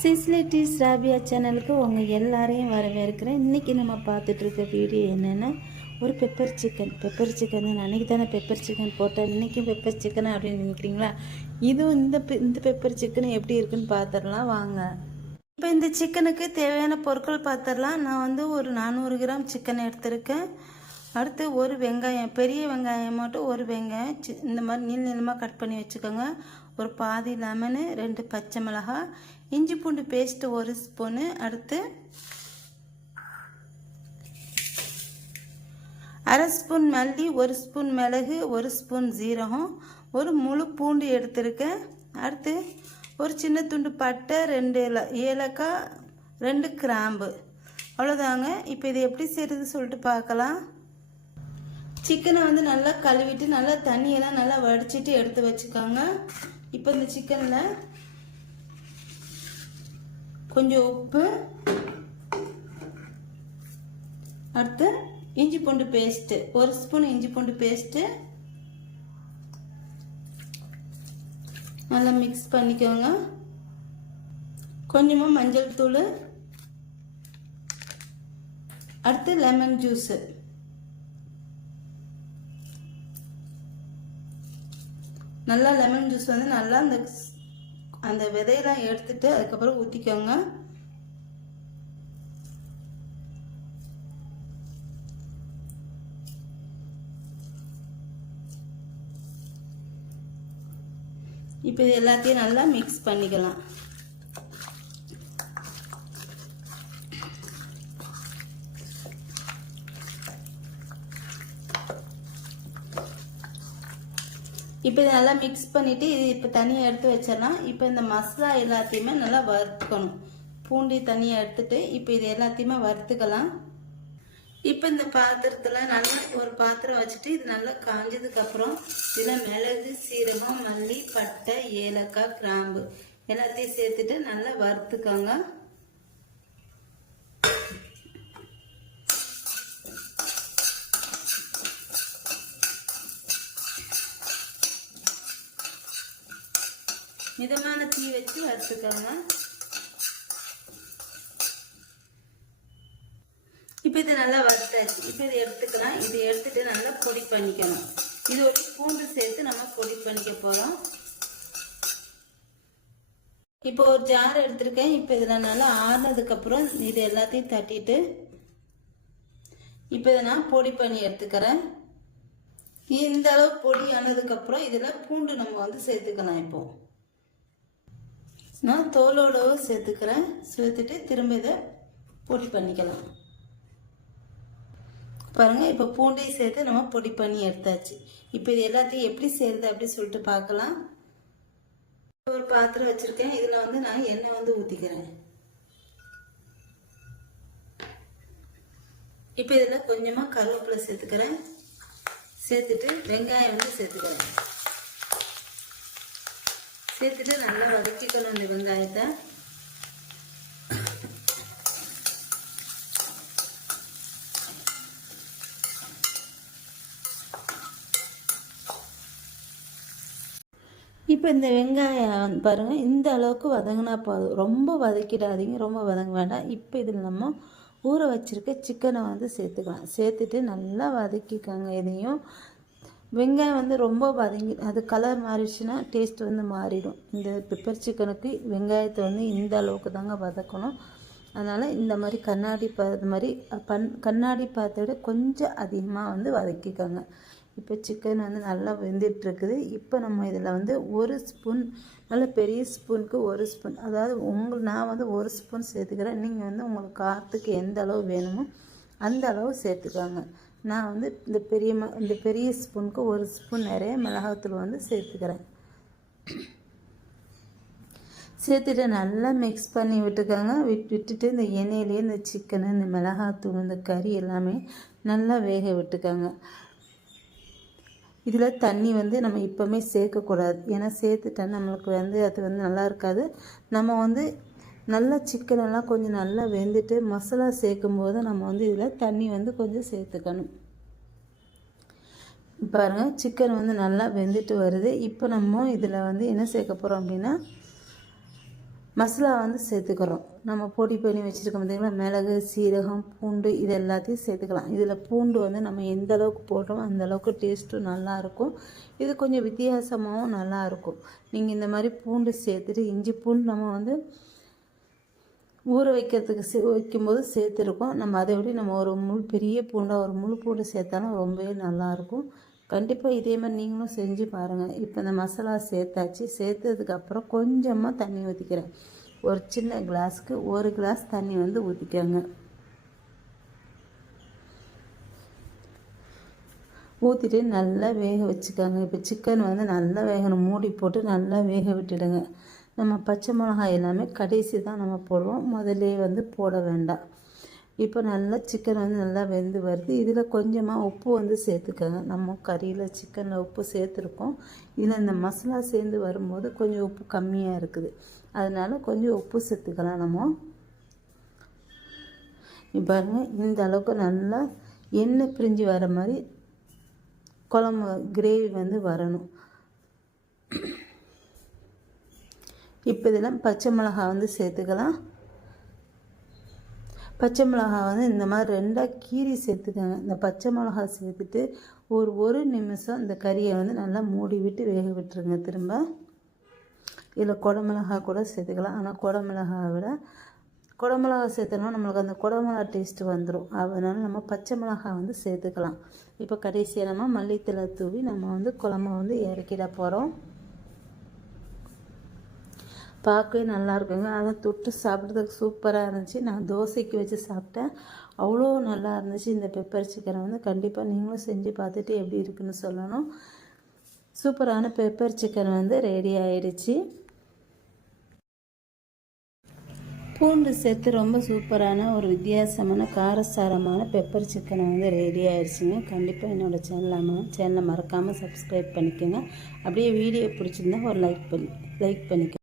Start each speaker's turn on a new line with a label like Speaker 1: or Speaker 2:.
Speaker 1: சிஸ்லிட்டிஸ் ராபியா சேனலுக்கு உங்கள் எல்லாரையும் வரவேற்கிறேன். இன்றைக்கி நம்ம பார்த்துட்ருக்க வீடியோ என்னென்னா ஒரு பெப்பர் சிக்கன் பெப்பர் சிக்கன் நான் அன்றைக்கி தானே பெப்பர் சிக்கன் போட்டேன். இன்றைக்கும் பெப்பர் சிக்கன் அப்படின்னு நினைக்கிறீங்களா? இதுவும் இந்த இந்த பெப்பர் சிக்கன் எப்படி இருக்குன்னு பார்த்துடலாம். வாங்க. இப்போ இந்த சிக்கனுக்கு தேவையான பொருட்கள் பார்த்துடலாம். நான் வந்து ஒரு நானூறு கிராம் சிக்கன் எடுத்திருக்கேன். அடுத்து ஒரு வெங்காயம் பெரிய வெங்காயம் மட்டும் ஒரு வெங்காயம் சி- இந்த மாதிரி நீள் நீளமாக கட் பண்ணி வச்சுக்கோங்க. ஒரு பாதி லெமனு ரெண்டு பச்சை மிளகாய் இஞ்சி பூண்டு பேஸ்ட்டு ஒரு ஸ்பூனு அடுத்து அரை ஸ்பூன் மல்லி ஒரு ஸ்பூன் மிளகு ஒரு ஸ்பூன் ஜீரகம் ஒரு முழு பூண்டு எடுத்திருக்கேன். அடுத்து ஒரு சின்ன துண்டு பட்டை ரெண்டு ஏலக்காய் ரெண்டு கிராம்பு. அவ்வளோதாங்க இப்போ இது எப்படி செய்கிறது சொல்லிட்டு பார்க்கலாம். சிக்கனை வந்து நல்லா கழுவிட்டு நல்லா தண்ணியெல்லாம் நல்லா வடிச்சிட்டு எடுத்து வச்சுக்கோங்க. இப்போ இந்த சிக்கனில் கொஞ்சம் உப்பு அடுத்து இஞ்சி பூண்டு பேஸ்ட்டு ஒரு ஸ்பூன் இஞ்சி பூண்டு பேஸ்ட்டு நல்லா மிக்ஸ் பண்ணிக்கோங்க. கொஞ்சமாக மஞ்சள் தூள் அடுத்து லெமன் ஜூஸு நல்லா லெமன் ஜூஸ் வந்து நல்லா அந்த அந்த விதையெல்லாம் எடுத்துட்டு அதுக்கப்புறம் ஊற்றிக்கோங்க இப்போ இது எல்லாத்தையும் நல்லா மிக்ஸ் பண்ணிக்கலாம். இப்போ நல்லா மிக்ஸ் பண்ணிவிட்டு இது இப்போ தனியாக எடுத்து வச்சிடலாம். இப்போ இந்த மசாலா எல்லாத்தையுமே நல்லா வறுத்துக்கணும் பூண்டி தனியாக எடுத்துட்டு இப்போ இது எல்லாத்தையுமே வறுத்துக்கலாம். இப்போ இந்த பாத்திரத்தில் நல்லா ஒரு பாத்திரம் வச்சுட்டு இது நல்லா காஞ்சதுக்கப்புறம் இதில் மிளகு சீரகம் மல்லி பட்டை ஏலக்காய் கிராம்பு எல்லாத்தையும் சேர்த்துட்டு நல்லா வறுத்துக்கோங்க. மிதமான தீ வச்சு வறுத்துக்கோங்க. இப்போ இது நல்லா வறுத்தாச்சு. இப்போ இதை எடுத்துக்கலாம். இது எடுத்துட்டு நல்லா பொடி பண்ணிக்கணும். இது ஒரு பூண்டு சேர்த்து நம்ம பொடி பண்ணிக்க போகிறோம் இப்போ ஒரு ஜார் எடுத்திருக்கேன். இப்போ இதில் நல்லா ஆறுனதுக்கப்புறம் இது எல்லாத்தையும் தட்டிட்டு இப்போ இதை நான் பொடி பண்ணி எடுத்துக்கிறேன். இந்த அளவு பொடி ஆனதுக்கப்புறம் இதில் பூண்டு நம்ம வந்து சேர்த்துக்கலாம் இப்போ. நான் தோலோடவு சேர்த்துக்கிறேன். சேர்த்துட்டு திரும்ப இதை பொடி பண்ணிக்கலாம். பாருங்கள் இப்போ பூண்டையும் சேர்த்து நம்ம பொடி பண்ணி எடுத்தாச்சு. இப்போ இது எல்லாத்தையும் எப்படி செய்கிறது அப்படி சொல்லிட்டு பார்க்கலாம். ஒரு பாத்திரம் வச்சுருக்கேன். இதில் வந்து நான் எண்ணெய் வந்து ஊற்றிக்கிறேன் இப்போ இதில் கொஞ்சமாக கருவேப்பிலை சேர்த்துக்கிறேன். சேர்த்துட்டு வெங்காயம் வந்து சேர்த்துக்கிறேன். சேர்த்துட்டு நல்லா வதக்கிக்கணும் இந்த வெங்காயத்தை. இப்போ இந்த வெங்காயம் பாருங்கள் இந்த அளவுக்கு வதங்கினா போதும். ரொம்ப வதக்கிடாதீங்க ரொம்ப வதங்க வேண்டாம். இப்போ இதில் நம்ம ஊற வச்சிருக்க சிக்கனை வந்து சேர்த்துக்கலாம். சேர்த்துட்டு நல்லா வதக்கிக்கோங்க இதையும். வெங்காயம் வந்து ரொம்ப வதங்கி அது கலர் மாறிடுச்சுன்னா டேஸ்ட் வந்து மாறிடும். இந்த பெப்பர் சிக்கனுக்கு வெங்காயத்தை வந்து இந்த அளவுக்கு தாங்க வதக்கணும். அதனால் இந்த மாதிரி கண்ணாடி பா இது மாதிரி பண் கண்ணாடி பாத்தோட கொஞ்சம் அதிகமாக வந்து வதக்கிக்கோங்க. இப்போ சிக்கன் வந்து நல்லா வெந்துட்டுருக்குது. இப்போ நம்ம இதில் வந்து ஒரு ஸ்பூன் நல்ல பெரிய ஸ்பூனுக்கு ஒரு ஸ்பூன் அதாவது உங்கள் நான் வந்து ஒரு ஸ்பூன் சேர்த்துக்கிறேன். நீங்கள் வந்து உங்களுக்கு காற்றுக்கு எந்த அளவு வேணுமோ அந்த அளவு சேர்த்துக்கோங்க. நான் வந்து இந்த பெரிய ம இந்த பெரிய ஸ்பூனுக்கு ஒரு ஸ்பூன் நிறைய மிளகாத்தூள் வந்து சேர்த்துக்கிறேன். சேர்த்துட்டு நல்லா மிக்ஸ் பண்ணி விட்டுக்கோங்க. விட்டு விட்டுட்டு இந்த எண்ணெயிலே இந்த சிக்கனு இந்த மிளகாத்தூள் இந்த கறி எல்லாமே நல்லா வேக விட்டுக்கோங்க. இதில் தண்ணி வந்து நம்ம இப்போவுமே சேர்க்கக்கூடாது. ஏன்னா சேர்த்துட்டா நம்மளுக்கு வந்து அது வந்து நல்லா இருக்காது. நம்ம வந்து நல்லா சிக்கனெல்லாம் கொஞ்சம் நல்லா வெந்துட்டு மசாலா சேர்க்கும் போது நம்ம வந்து இதில் தண்ணி வந்து கொஞ்சம் சேர்த்துக்கணும். பாருங்கள் சிக்கன் வந்து நல்லா வெந்துட்டு வருது. இப்போ நம்ம இதில் வந்து என்ன சேர்க்க போகிறோம் அப்படின்னா மசாலா வந்து சேர்த்துக்கிறோம். நம்ம பொடி பண்ணி வச்சுருக்கோம் பார்த்திங்களா மிளகு சீரகம் பூண்டு இது எல்லாத்தையும் சேர்த்துக்கலாம். இதில் பூண்டு வந்து நம்ம எந்த அளவுக்கு போடுறோமோ அந்த அளவுக்கு டேஸ்ட்டும் நல்லாயிருக்கும் இது கொஞ்சம் வித்தியாசமாகவும் நல்லாயிருக்கும் நீங்கள் இந்த மாதிரி பூண்டு சேர்த்துட்டு இஞ்சி பூண்டு நம்ம வந்து ஊற வைக்கிறதுக்கு சே வைக்கும்போது சேர்த்துருக்கோம். நம்ம அதை விட நம்ம ஒரு முழு பெரிய பூண்டாக ஒரு முழு பூண்டு சேர்த்தாலும் ரொம்பவே நல்லாயிருக்கும். கண்டிப்பாக இதே மாதிரி நீங்களும் செஞ்சு பாருங்கள் இப்போ இந்த மசாலா சேர்த்தாச்சு. சேர்த்ததுக்கப்புறம் கொஞ்சமாக தண்ணி ஊற்றிக்கிறேன் ஒரு சின்ன கிளாஸ்க்கு ஒரு கிளாஸ் தண்ணி வந்து ஊற்றிக்கோங்க ஊற்றிட்டு நல்லா வேக வச்சுக்கோங்க. இப்போ சிக்கன் வந்து நல்லா வேகணும். மூடி போட்டு நல்லா வேக விட்டுடுங்க. நம்ம பச்சை மிளகாய் எல்லாமே கடைசி தான் நம்ம போடுவோம். முதலே வந்து போட வேண்டாம். இப்போ நல்லா சிக்கன் வந்து நல்லா வெந்து வருது. இதில் கொஞ்சமாக உப்பு வந்து சேர்த்துக்கோங்க. நம்ம கறியில் சிக்கனில் உப்பு சேர்த்துருக்கோம். இதில் இந்த மசாலா சேர்ந்து வரும்போது கொஞ்சம் உப்பு கம்மியாக இருக்குது. அதனால் கொஞ்சம் உப்பு சேர்த்துக்கலாம் நம்ம. பாருங்கள் இந்த அளவுக்கு நல்லா எண்ணெய் பிரிஞ்சு வர மாதிரி குழம்பு கிரேவி வந்து வரணும். இப்போ இதில் பச்சை மிளகா வந்து சேர்த்துக்கலாம். பச்சை மிளகா வந்து இந்த மாதிரி ரெண்டாக கீரி சேர்த்துக்கோங்க. இந்த பச்சை மிளகா சேர்த்துட்டு ஒரு ஒரு நிமிஷம் இந்த கறியை வந்து நல்லா மூடி விட்டு வேக விட்டுருங்க திரும்ப. இதில் குடமிளகா கூட சேர்த்துக்கலாம். ஆனால் குடமிளகாவை விட குடமிளகா சேர்த்தோம்னா நம்மளுக்கு அந்த குடமிளகா டேஸ்ட்டு வந்துடும் அதனால் நம்ம பச்சை மிளகா வந்து சேர்த்துக்கலாம். இப்போ கடைசியாக நம்ம மல்லித்தலை தூவி நம்ம வந்து குழம்ப வந்து இறக்கிட போகிறோம். பார்க்கவே நல்லா இருக்குங்க அதை தொட்டு சாப்பிட்றதுக்கு சூப்பராக இருந்துச்சு. நான் தோசைக்கு வச்சு சாப்பிட்டேன். அவ்வளோ நல்லா இருந்துச்சு. இந்த பெப்பர் சிக்கனை வந்து கண்டிப்பாக நீங்களும் செஞ்சு பார்த்துட்டு எப்படி இருக்குன்னு சொல்லணும். சூப்பரான பெப்பர் சிக்கன் வந்து ரெடி ஆயிடுச்சு. பூண்டு சேர்த்து ரொம்ப சூப்பரான ஒரு வித்தியாசமான காரசாரமான பெப்பர் சிக்கனை வந்து ரெடி ஆயிடுச்சுங்க. கண்டிப்பாக என்னோடய சேனலில் சேனலை மறக்காமல் சப்ஸ்கிரைப் பண்ணிக்கோங்க. அப்படியே வீடியோ பிடிச்சிருந்தா ஒரு லைக் பண்ணி லைக் பண்ணிக்கோங்க.